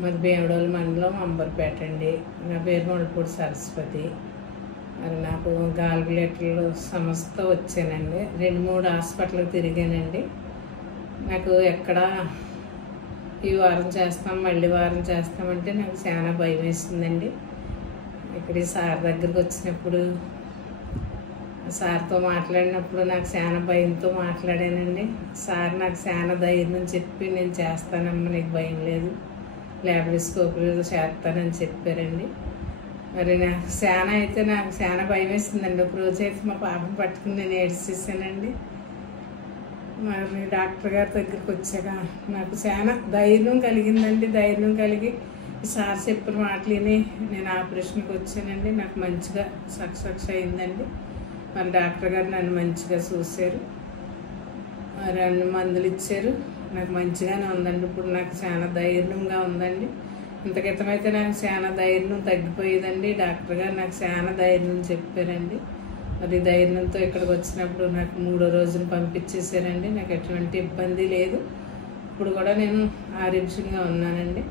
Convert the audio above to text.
మాది భీమడోలు మండలం అంబర్పేట అండి. నా పేరు ముళ్ళపూడి సరస్వతి. మరి నాకు గాల్ బ్లాడర్లో సమస్యతో వచ్చానండి. 2-3 హాస్పిటల్కి తిరిగానండి. నాకు ఎక్కడ ఈ వారం చేస్తాం మళ్ళీ వారం చేస్తామంటే నాకు చాలా భయం వేసిందండి. ఇక్కడ ఈ సార్ దగ్గరికి వచ్చినప్పుడు సార్తో మాట్లాడినప్పుడు నాకు చాలా భయంతో మాట్లాడానండి. సార్ నాకు చాలా ధైర్యం చెప్పి నేను చేస్తానమ్మా, నీకు భయం లేదు, ల్యాప్రోస్కోపీ చేస్తానని చెప్పారండి. మరి నాకు చాలా భయం వేసిందండి. ఒక రోజు అయితే మా పాపను పట్టుకుని నేను ఏడ్చేసానండి. మరి డాక్టర్ గారి దగ్గరికి వచ్చాక నాకు చాలా ధైర్యం కలిగిందండి. ధైర్యం కలిగి సార్ చెప్పిన మాటలని నేను ఆపరేషన్కి వచ్చానండి. నాకు మంచిగా సక్సెస్ అయిందండి. మరి డాక్టర్ గారు నన్ను మంచిగా చూశారు, మరి అన్ని మందులు ఇచ్చారు. నాకు మంచిగానే ఉందండి. ఇప్పుడు నాకు చాలా ధైర్యంగా ఉందండి. ఇంత క్రితం అయితే నాకు చాలా ధైర్యం తగ్గిపోయేదండి. డాక్టర్ గారు నాకు చాలా ధైర్యం చెప్పారండి. మరి ధైర్యంతో ఇక్కడికి వచ్చినప్పుడు నాకు 3వ రోజున పంపించేశారండి. నాకు ఎటువంటి ఇబ్బంది లేదు. ఇప్పుడు కూడా నేను ఆరోగ్యంగా ఉన్నానండి.